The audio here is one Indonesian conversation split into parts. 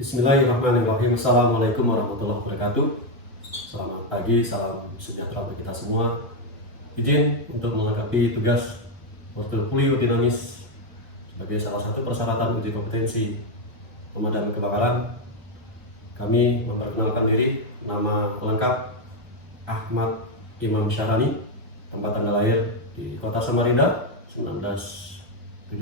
Bismillahirrahmanirrahim. Assalamualaikum warahmatullahi wabarakatuh. Selamat pagi, salam sejahtera bagi kita semua. Izin untuk melengkapi tugas portofolio dinamis sebagai salah satu persyaratan uji kompetensi pemadam kebakaran. Kami memperkenalkan diri, nama lengkap Ahmad Imam Syahrani, tempat tanggal lahir di Kota Samarinda 1978,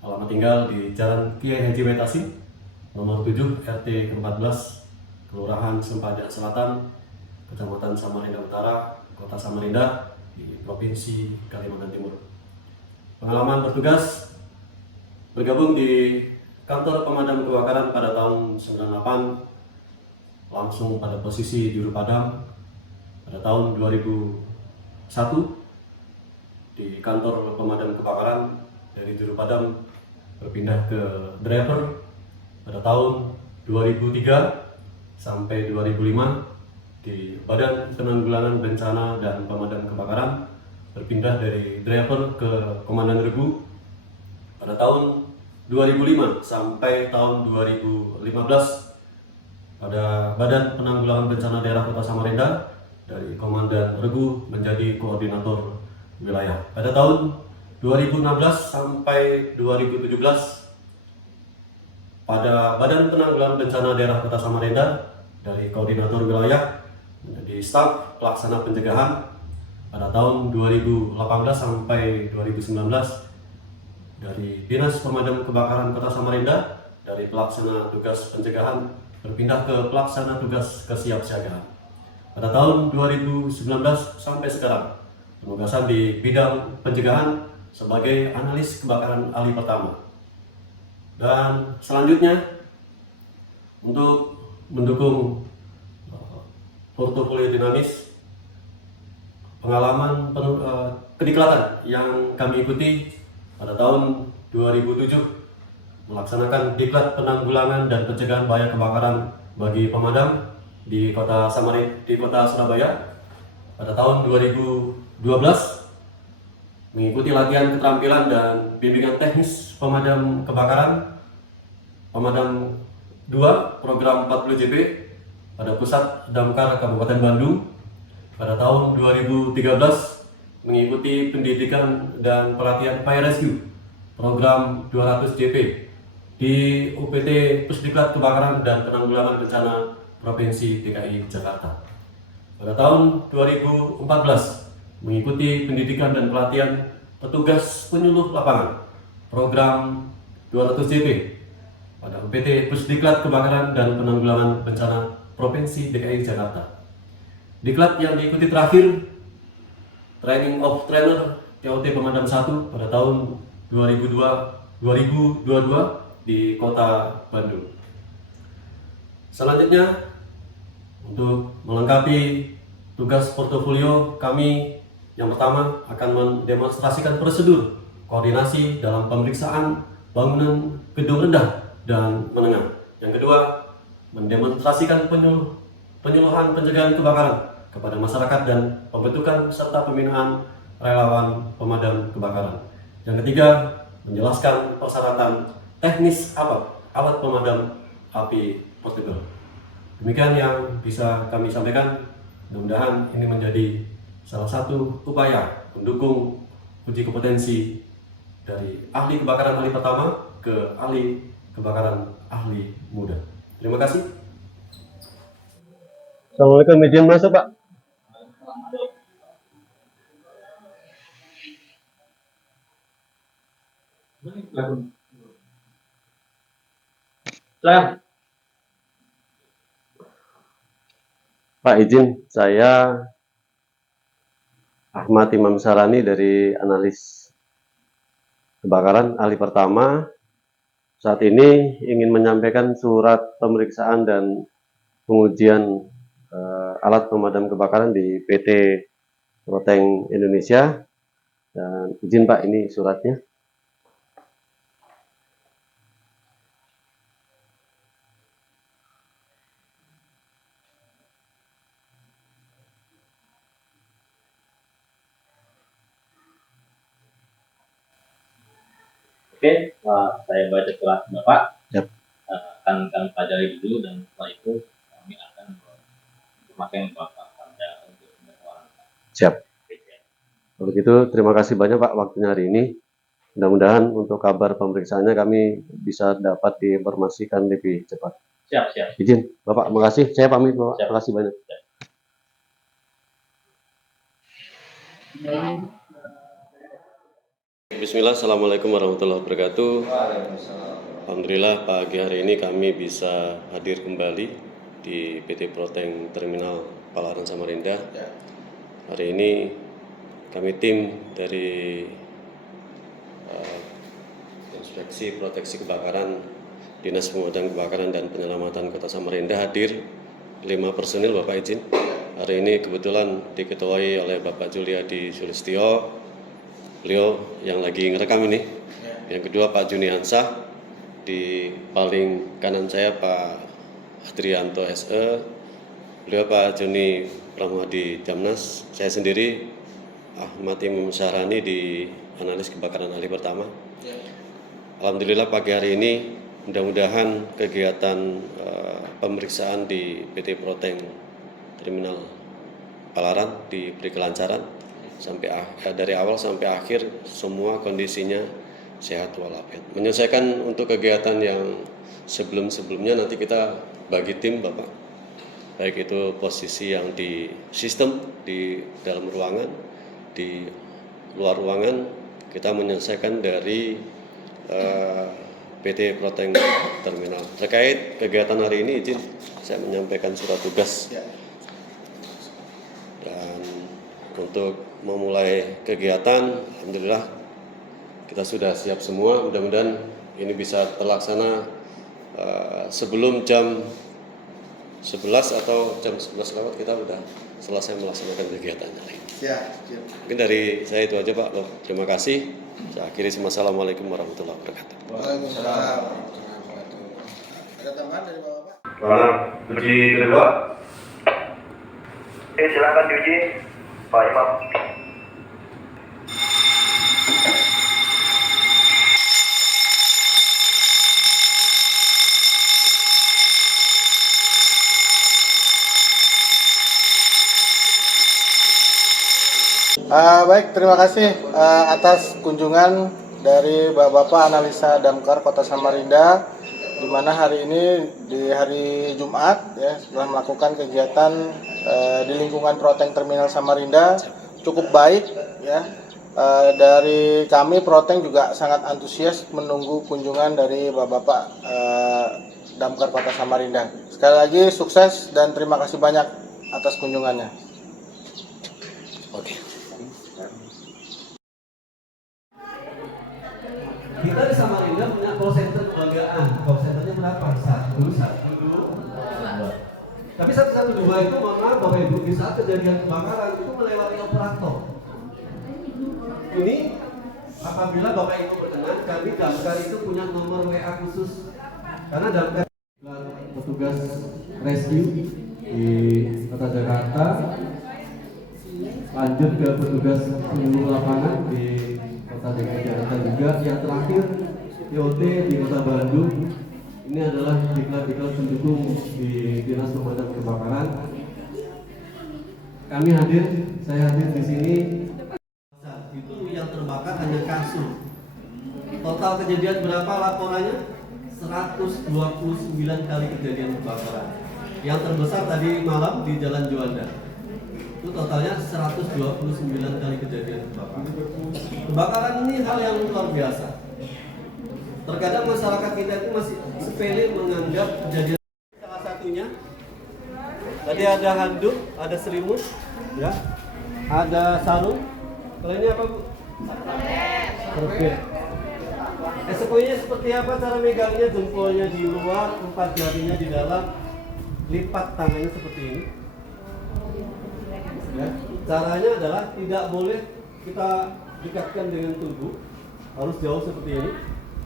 alamat tinggal di Jalan Kiai Haji Metasi nomor 7 RT ke-14 Kelurahan Sempaja Selatan, Kecamatan Samarinda Utara, Kota Samarinda di Provinsi Kalimantan Timur. Pengalaman bertugas bergabung di kantor pemadam kebakaran pada tahun 98, langsung pada posisi juru padam. Pada tahun 2001 di kantor pemadam kebakaran, dari juru padam berpindah ke driver. Pada tahun 2003 sampai 2005 di Badan Penanggulangan Bencana dan Pemadam Kebakaran, berpindah dari driver ke komandan regu. Pada tahun 2005 sampai tahun 2015 pada Badan Penanggulangan Bencana Daerah Kota Samarinda, dari komandan regu menjadi koordinator wilayah. Pada tahun 2016 sampai 2017 pada Badan Penanggulangan Bencana Daerah Kota Samarinda, dari koordinator wilayah menjadi staf pelaksana pencegahan. Pada tahun 2018 sampai 2019 dari Dinas Pemadam Kebakaran Kota Samarinda, dari pelaksana tugas pencegahan berpindah ke pelaksana tugas kesiapsiagaan. Pada tahun 2019 sampai sekarang penugasan di bidang pencegahan sebagai analis kebakaran ahli pertama. Dan selanjutnya, untuk mendukung portofolio dinamis, pengalaman kediklatan yang kami ikuti pada tahun 2007 melaksanakan diklat penanggulangan dan pencegahan bahaya kebakaran bagi pemadam di Kota Surabaya. Pada tahun 2012 mengikuti latihan keterampilan dan bimbingan teknis pemadam kebakaran Pemadam 2 program 40 JP pada Pusat Damkar Kabupaten Bandung. Pada tahun 2013 mengikuti pendidikan dan pelatihan Fire Rescue program 200 JP di UPT Pusdiklat Kebakaran dan Penanggulangan Bencana Provinsi DKI Jakarta. Pada tahun 2014 mengikuti pendidikan dan pelatihan petugas penyuluh lapangan program 200 JP pada UPT Pusdiklat Kebakaran dan Penanggulangan Bencana Provinsi DKI Jakarta. Diklat yang diikuti terakhir Training of Trainer TOT Pemadam 1 pada tahun 2022 di Kota Bandung. Selanjutnya, untuk melengkapi tugas portofolio kami, yang pertama akan mendemonstrasikan prosedur koordinasi dalam pemeriksaan bangunan gedung rendah dan menengah. Yang kedua, mendemonstrasikan penyuluhan pencegahan kebakaran kepada masyarakat dan pembentukan serta pembinaan relawan pemadam kebakaran. Yang ketiga, menjelaskan persyaratan teknis alat pemadam api portable. Demikian yang bisa kami sampaikan. Mudah-mudahan ini menjadi salah satu upaya mendukung uji kompetensi dari ahli kebakaran ahli pertama ke ahli kebakaran ahli muda. Terima kasih. Assalamualaikum, izin masuk Pak. Pak, izin, saya Ahmad Imam Syahrani dari analis kebakaran ahli pertama. Saat ini ingin menyampaikan surat pemeriksaan dan pengujian alat pemadam kebakaran di PT Roteng Indonesia. Dan izin Pak, ini suratnya. Oke, saya baca kelas Bapak. Yep. akan kami pelajari dulu dan setelah itu kami akan memakai Bapak pada untuk pendaftaran. Siap. Kalau gitu terima kasih banyak Pak waktunya hari ini. Mudah-mudahan untuk kabar pemeriksaannya kami bisa dapat diinformasikan lebih cepat. Siap. Izin Bapak, makasih. Saya pamit Bapak. Siap. Terima kasih banyak. Bismillah, Assalamualaikum warahmatullahi wabarakatuh. Alhamdulillah pagi hari ini kami bisa hadir kembali di PT Proteng Terminal Palaran Samarinda. Hari ini kami tim dari Inspeksi Proteksi Kebakaran Dinas Pemadam Kebakaran dan Penyelamatan Kota Samarinda hadir 5 personil Bapak izin. Hari ini kebetulan diketuai oleh Bapak Juliadi Sulistyo, beliau yang lagi ngerekam ini. Yang kedua Pak Juni Hansah, di paling kanan saya Pak Adrianto SE, beliau Pak Joni Pramuadi Jamnas, saya sendiri Ahmad Imam Syahrani di analis kebakaran ahli pertama. Alhamdulillah pagi hari ini mudah-mudahan kegiatan pemeriksaan di PT Proteng Terminal Palaran diberi kelancaran sampai dari awal sampai akhir semua kondisinya sehat walafiat. Menyelesaikan untuk kegiatan yang sebelum-sebelumnya nanti kita bagi tim Bapak. Baik itu posisi yang di sistem, di dalam ruangan, di luar ruangan, kita menyelesaikan dari PT Proteng Terminal. Terkait kegiatan hari ini izin saya menyampaikan surat tugas. Dan untuk memulai kegiatan, alhamdulillah kita sudah siap semua. Mudah-mudahan ini bisa terlaksana sebelum jam 11 atau jam 11 lewat kita sudah selesai melaksanakan kegiatannya. Mungkin dari saya itu aja Pak. Terima kasih. Saya akhiri. Assalamualaikum warahmatullahi wabarakatuh. Waalaikumsalam. Ada tambahan dari Bapak? Mana uji kedua? Silakan diuji, Pak Imam. Baik, terima kasih atas kunjungan dari Bapak Analisa Damkar Kota Samarinda, di mana hari ini di hari Jumat ya setelah melakukan kegiatan di lingkungan Proteng Terminal Samarinda cukup baik ya. Dari kami Proteng juga sangat antusias menunggu kunjungan dari Bapak Damkar Kota Samarinda. Sekali lagi sukses dan terima kasih banyak atas kunjungannya. Oke. Kita di Samarinda punya call center kelembagaan. Call centernya berapa? 112. Tapi 112 itu mohon maaf Bapak Ibu, di saat kejadian kebakaran itu melewati operator. Ini apabila Bapak Ibu berkenan, kami Damkar itu punya nomor WA khusus. Karena Damkar petugas rescue di Kota Jakarta, lanjut ke petugas penyuluh lapangan di Kota DKI Jakarta juga, yang terakhir POT di Kota Bandung. Ini adalah diklat-diklat pendukung di Dinas Pemadam Kebakaran. Kami hadir, saya hadir di sini. Itu yang terbakar hanya kasur. Total kejadian berapa laporannya? 129 kali kejadian kebakaran. Yang terbesar tadi malam di Jalan Juanda. Itu totalnya 129 kali kejadian kebakaran. Kebakaran ini hal yang luar biasa. Terkadang masyarakat kita itu masih sepele menganggap kejadian. Salah satunya tadi ada handuk, ada selimut, ya, ada sarung. Kalau ini apa Bu? Serbet. Eksekusinya seperti apa cara megangnya? Jempolnya di luar, 4 jarinya di dalam, lipat tangannya seperti ini. Ya, caranya adalah tidak boleh kita dekatkan dengan tubuh, harus jauh seperti ini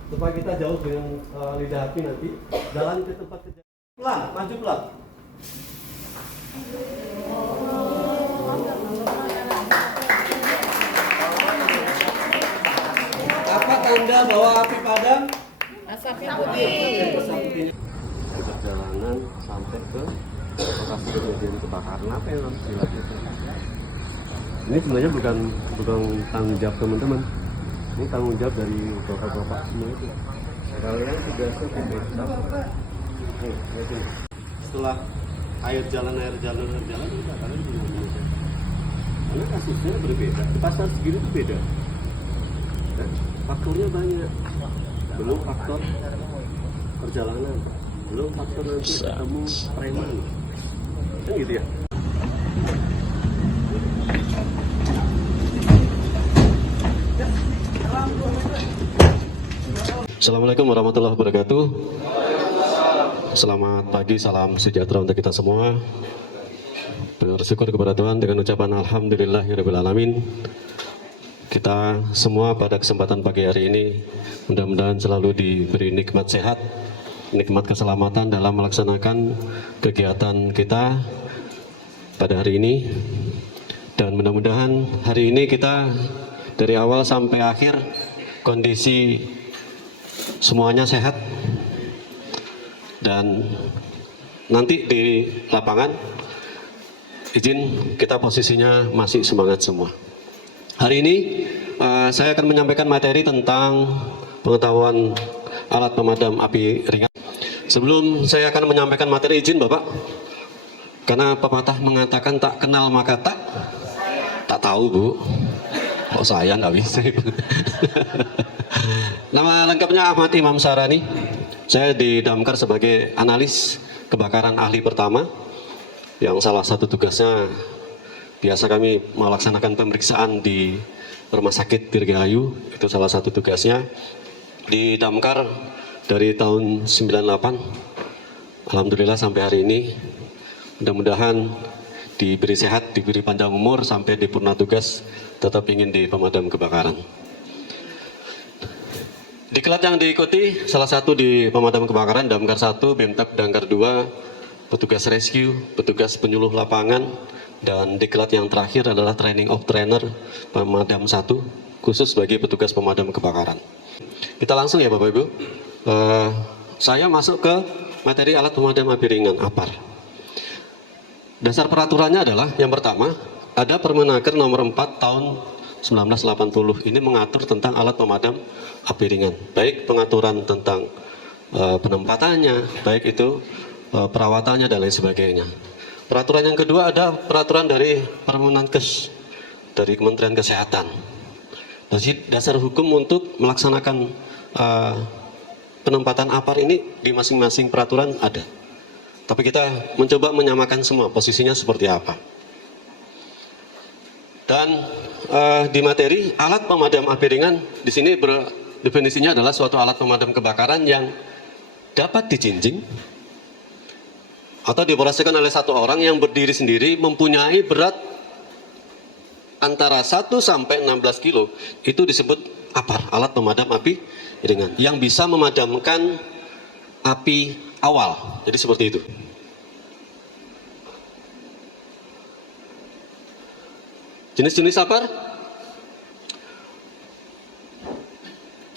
supaya kita jauh dengan lidah api nanti. Jalan ke tempat kejadian, pelan, maju pelan. Apa tanda bahwa api padam? Asapnya putih. Asap putihnya. kejadian kebakaran apa yang harus dilakukan? Ini sebenarnya bukan tanggung jawab teman-teman, ini tanggung jawab dari bapak-bapak semua itu. Kalian tugasnya pemerintah. Setelah air jalan udah kalian gimana? Karena kasusnya berbeda, pasal segitu itu beda. Dan faktornya banyak, belum faktor perjalanan, belum faktor nanti ketemu preman, kan gitu ya. Assalamualaikum warahmatullahi wabarakatuh. Selamat pagi, salam sejahtera untuk kita semua. Bersyukur kepada Tuhan dengan ucapan Alhamdulillahirabbil alamin. Kita semua pada kesempatan pagi hari ini mudah-mudahan selalu diberi nikmat sehat, nikmat keselamatan dalam melaksanakan kegiatan kita pada hari ini. Dan mudah-mudahan hari ini kita dari awal sampai akhir kondisi semuanya sehat, dan nanti di lapangan izin kita posisinya masih semangat semua. Hari ini saya akan menyampaikan materi tentang pengetahuan alat pemadam api ringan. Sebelum saya akan menyampaikan materi, izin Bapak, karena pepatah mengatakan tak kenal maka tak tahu Bu. Kok saya nggak bisa? Nama lengkapnya Ahmad Imam Sarani. Saya didamkar sebagai analis kebakaran ahli pertama, yang salah satu tugasnya biasa kami melaksanakan pemeriksaan di Rumah Sakit Dirgahayu. Itu salah satu tugasnya. Didamkar dari tahun 98. Alhamdulillah sampai hari ini. Mudah-mudahan diberi sehat, diberi panjang umur sampai di purna tugas tetap ingin di pemadam kebakaran. Diklat yang diikuti salah satu di pemadam kebakaran Damkar 1, BMTAP Damkar 2, petugas rescue, petugas penyuluh lapangan, dan diklat yang terakhir adalah training of trainer pemadam 1 khusus bagi petugas pemadam kebakaran. Kita langsung ya Bapak Ibu. Saya masuk ke materi alat pemadam api ringan APAR. Dasar peraturannya adalah yang pertama ada Permenaker nomor 4 tahun 1980. Ini mengatur tentang alat pemadam api ringan, baik pengaturan tentang penempatannya, baik itu perawatannya dan lain sebagainya. Peraturan yang kedua ada peraturan dari Permenankes dari Kementerian Kesehatan. Jadi dasar hukum untuk melaksanakan penempatan APAR ini di masing-masing peraturan ada. Tapi kita mencoba menyamakan semua posisinya seperti apa. Dan di materi alat pemadam api ringan di sini definisinya adalah suatu alat pemadam kebakaran yang dapat dijinjing atau dioperasikan oleh satu orang yang berdiri sendiri, mempunyai berat antara 1 sampai 16 kilo. Itu disebut APAR, alat pemadam api ringan, yang bisa memadamkan api awal. Jadi seperti itu. Jenis-jenis APAR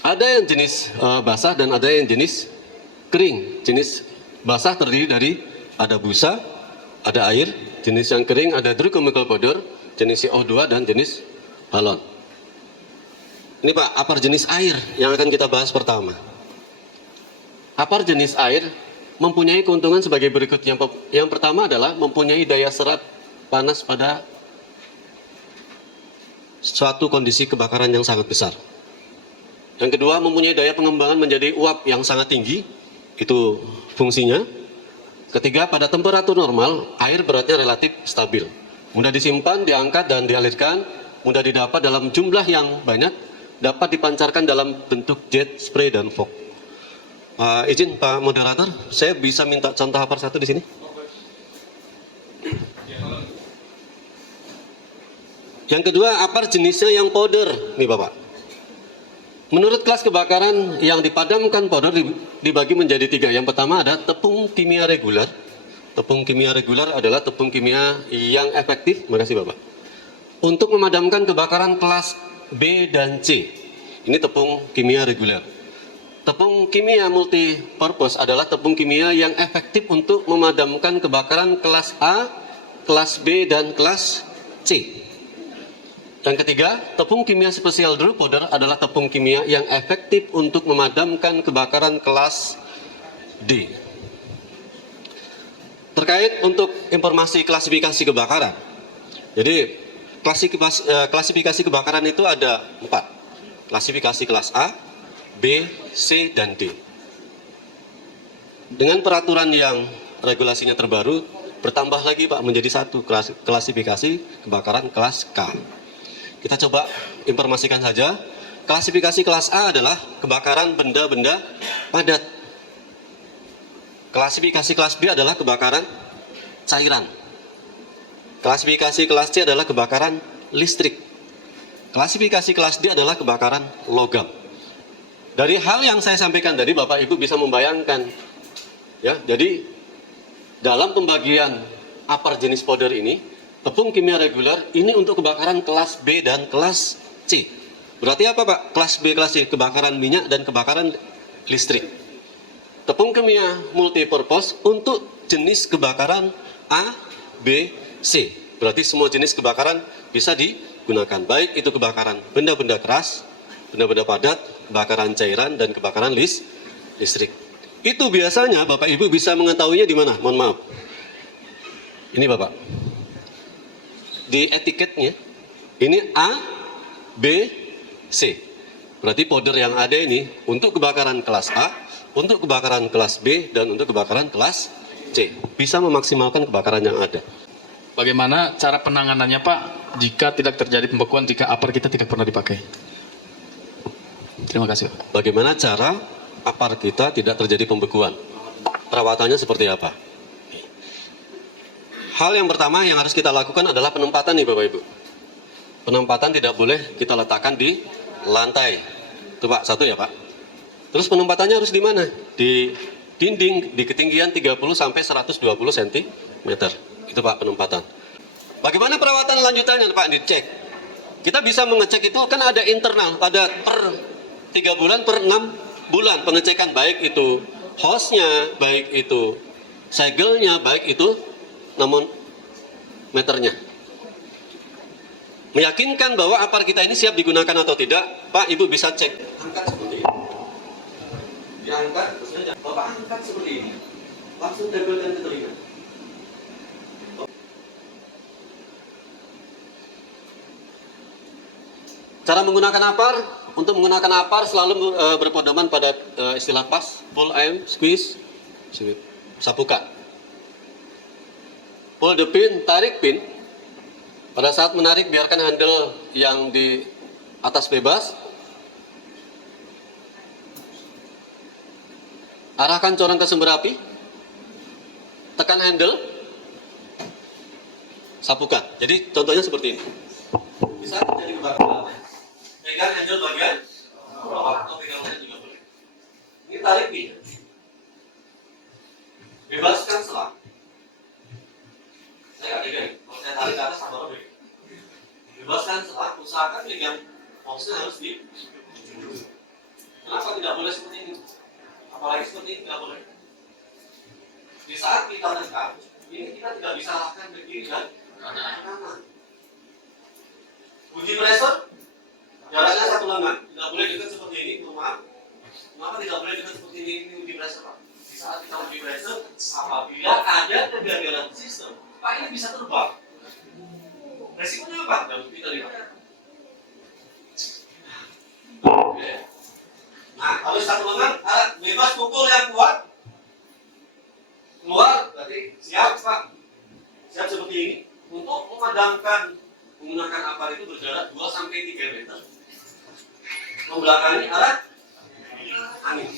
ada yang jenis basah dan ada yang jenis kering. Jenis basah terdiri dari ada busa, ada air. Jenis yang kering ada dry chemical powder, jenis CO2 dan jenis balon. Ini Pak, APAR jenis air yang akan kita bahas pertama. APAR jenis air mempunyai keuntungan sebagai berikut. Yang pertama adalah mempunyai daya serap panas pada suatu kondisi kebakaran yang sangat besar. Yang kedua, mempunyai daya pengembangan menjadi uap yang sangat tinggi. Itu fungsinya. Ketiga, pada temperatur normal, air beratnya relatif stabil. Mudah disimpan, diangkat, dan dialirkan. Mudah didapat dalam jumlah yang banyak. Dapat dipancarkan dalam bentuk jet, spray, dan fog. Izin Pak Moderator, saya bisa minta contoh APAR 1 di sini? Yang kedua, APAR jenisnya yang powder, nih Bapak. Menurut kelas kebakaran yang dipadamkan powder dibagi menjadi 3. Yang pertama ada tepung kimia reguler. Tepung kimia reguler adalah tepung kimia yang efektif, makasih Bapak, untuk memadamkan kebakaran kelas B dan C. Ini tepung kimia reguler. Tepung kimia multipurpose adalah tepung kimia yang efektif untuk memadamkan kebakaran kelas A, kelas B, dan kelas C. Yang ketiga, tepung kimia spesial Drew powder adalah tepung kimia yang efektif untuk memadamkan kebakaran kelas D. Terkait untuk informasi klasifikasi kebakaran. Jadi, klasifikasi kebakaran itu ada 4. Klasifikasi kelas A, B, C, dan D. Dengan peraturan yang regulasinya terbaru, bertambah lagi Pak menjadi 1 klasifikasi kebakaran kelas K. Kita coba informasikan saja. Klasifikasi kelas A adalah kebakaran benda-benda padat. Klasifikasi kelas B adalah kebakaran cairan. Klasifikasi kelas C adalah kebakaran listrik. Klasifikasi kelas D adalah kebakaran logam. Dari hal yang saya sampaikan tadi, Bapak Ibu bisa membayangkan, ya. Jadi dalam pembagian apar jenis powder ini, tepung kimia reguler ini untuk kebakaran kelas B dan kelas C. Berarti apa Pak? Kelas B, kelas C, kebakaran minyak dan kebakaran listrik. Tepung kimia multipurpose untuk jenis kebakaran A, B, C. Berarti semua jenis kebakaran bisa digunakan, baik itu kebakaran benda-benda keras, benda-benda padat, kebakaran cairan, dan kebakaran listrik. Itu biasanya Bapak Ibu bisa mengetahuinya di mana? Mohon maaf. Ini Bapak. Di etiketnya, ini A, B, C. Berarti powder yang ada ini untuk kebakaran kelas A, untuk kebakaran kelas B, dan untuk kebakaran kelas C. Bisa memaksimalkan kebakaran yang ada. Bagaimana cara penanganannya Pak jika tidak terjadi pembekuan, jika apar kita tidak pernah dipakai? Terima kasih Pak. Bagaimana cara apar kita tidak terjadi pembekuan? Perawatannya seperti apa? Hal yang pertama yang harus kita lakukan adalah penempatan nih Bapak Ibu. Penempatan tidak boleh kita letakkan di lantai. Itu Pak, 1 ya Pak. Terus penempatannya harus di mana? Di dinding, di ketinggian 30 sampai 120 cm. Itu Pak penempatan. Bagaimana perawatan lanjutannya Pak? Dicek. Kita bisa mengecek itu kan ada internal, ada per 3 bulan, per 6 bulan pengecekan, baik itu hose-nya, baik itu segel-nya, baik itu namun meternya. Meyakinkan bahwa apar kita ini siap digunakan atau tidak, Pak Ibu bisa cek. Angkat seperti ini. Diangkat, terusnya Bapak angkat seperti ini. Langsung tempelkan ke telinga. Cara menggunakan apar, untuk menggunakan apar selalu berpedoman pada istilah pas, pull aim, squeeze, sapukan. Pull the pin, tarik pin. Pada saat menarik, biarkan handle yang di atas bebas. Arahkan corong ke sumber api. Tekan handle. Sapukan. Jadi contohnya seperti ini. Bisa terjadi kebakaran. Pegang handle bagian bawah atau pegang handle juga boleh. Ini tarik pin. Bebaskan selang. Saya nggak pegang. Kalau saya tarik ke atas sama robek. Bebaskan selang. Usahakan pegang hose harus di. Kenapa tidak boleh seperti ini? Apalagi seperti ini tidak boleh. Di saat kita tekan, ini kita tidak bisa arahkan ke kiri dan kanan. Bunyi pressure. Jaraknya 1 lengan, tidak boleh dekat seperti ini, maaf. Kenapa tidak boleh dekat seperti ini uji pressure Pak? Di saat kita uji pressure, apabila ada kegagalan sistem, Pak ini bisa terbang. Resikonya apa? Yang kita lihat. Nah, kalau 1 lengan, bebas pukul yang kuat, keluar, berarti siap Pak. Siap seperti ini. Untuk memadamkan menggunakan apar itu berjarak 2-3 meter. Membelakangi arah angin.